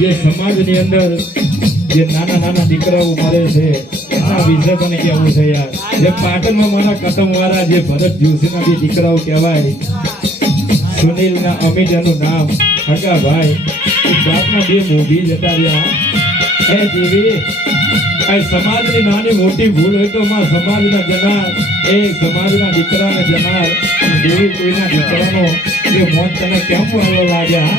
જે સમાજની અંદર જે નાના નાના દીકરાઓ મરે છે એના વિશે પણ કેવું છે યાર. જે પાટણમાં મારા કટમવાળા જે ભરત જોશીના બે દીકરાઓ કહેવાય, સુનિલના અમિતનું નામ હગાભાઈ, એ બાપના બે મોભી જતા રહ્યા. એ દેવી આ સમાજની નાની મોટી ભૂલ હોય તો માં સમાજના જનાર, એ સમાજના દીકરાને જનાર દેવી કોઈના દીકરાનો એ મોત તને કેમ વાળો લાગ્યા?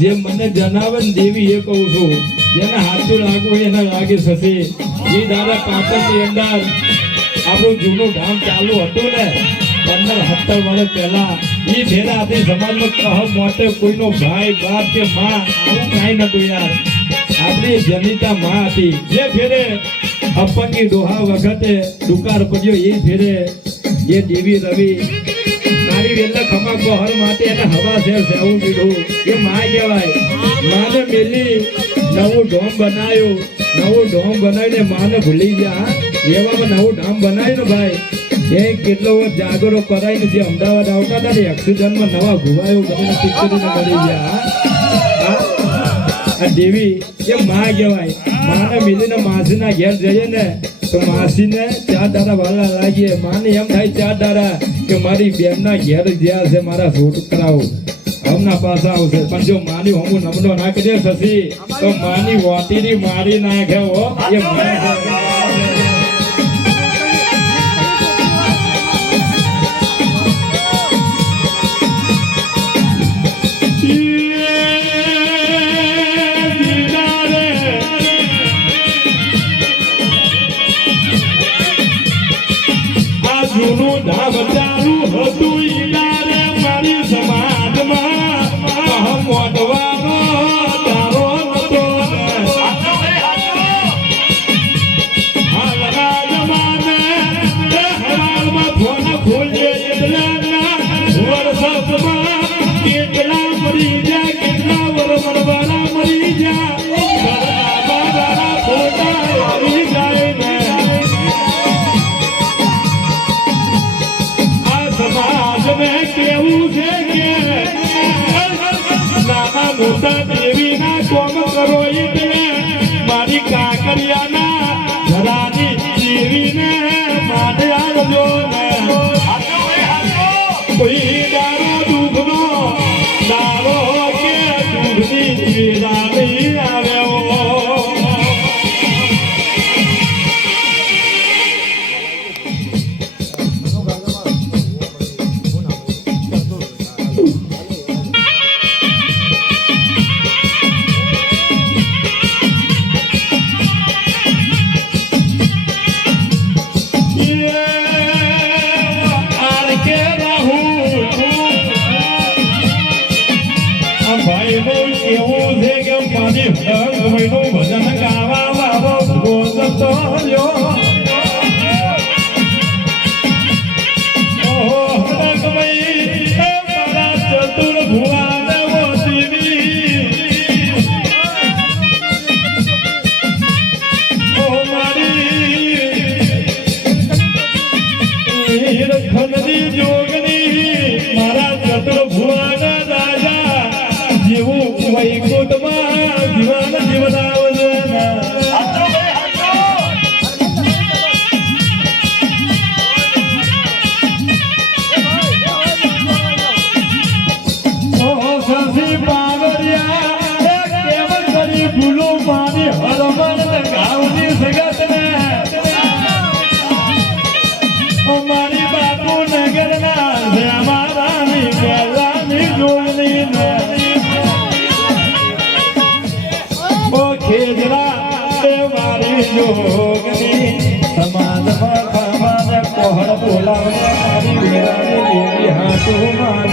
જે મને જનાવન દેવી એ કહું છું, જેને હાથું લાગવું એને લાગે થશે. એ દાદા પાટણની અંદર આપણું જૂનું ધામ ચાલુ હતું ને 15-17 વર્ષ પહેલા, એ ફેરા આપણી સમાજમાં કહમ મોટે કોઈનો ભાઈ બાપ કે માં આવું કાંઈ નતું યાર. આપણી જનિતા માં હતી. જે ફેરે અપંગી ડોહા વખતે દુકાર પડ્યો એ ફેરે જે દેવી રવિ મારી વેલા ખમા બહાર માટે એને હવા છે સેવું દીધું એ માં કહેવાય. માને મેલી નવું ઢોમ બનાવ્યું, નવું ઢોમ બનાવીને માને ભૂલી ગયા. એવામાં નવું ઢામ બનાવ્યું ને ભાઈ, એ કેટલો જાગરો કરાવીને જે અમદાવાદ આવતા હતા ને એક્સિડન્ટમાં નવા ભુવાયો તમને પિક્ચરીને મળી ગયા. આ દેવી એ માં કહેવાય. માને મિલીને માસીના ઘેર જઈએ ને તો માસીને 4 દાડા વાલા લાગીએ. માને એમ થાય 4 દાડા કે મારી બેનના ઘેર જ્યાં છે મારા છોકરાઓ હમણાં પાછા આવશે. પણ જો માની હોમું નમનો ના કરીએ શશી તો માની વાટીની મારી નાખે હો. એ જૂનું ધામ ચાલુ હતું ઈલારે મારી સમાજમાં મોટવાનો તારો નતો હાલના જમાને હવારમાં ફોન ખોલીએ એટલે વરસાદમાં કેટલા મરી જાય, કેટલા વરવાળા મરી જાય, ફોટા આવી જાય ને. કેવું છે કે નાના મોટા દેવી ના કોમ કરો એટલે મારી કાકરિયાના ઘરાની દેવીને માટે આવજો ને કોઈ દારો દુઃખનો દારો કે દુઃખની પીડા નહીં આવ્યો એવું છે કે મારી હરનું ભજન ગાવા વાળો ગોતતો લ્યો ચતુર ભુવાને મોતીની મારી ખનરી જોગની મારા ચતુર ભુવાને રાજા જેવું વૈકુંઠમાં જીવન જીવનાવજો શશી પાવરિયા કેમ કરી ભૂલો મારી હરમન ગાવની સગત ને મારી બાપુ નગરના શ્યામારાની પહેલાની જોગની ને ખેજરા મારી જોગની સમાજમાં કોહળ બોલાવે મારી વેરાની હાથું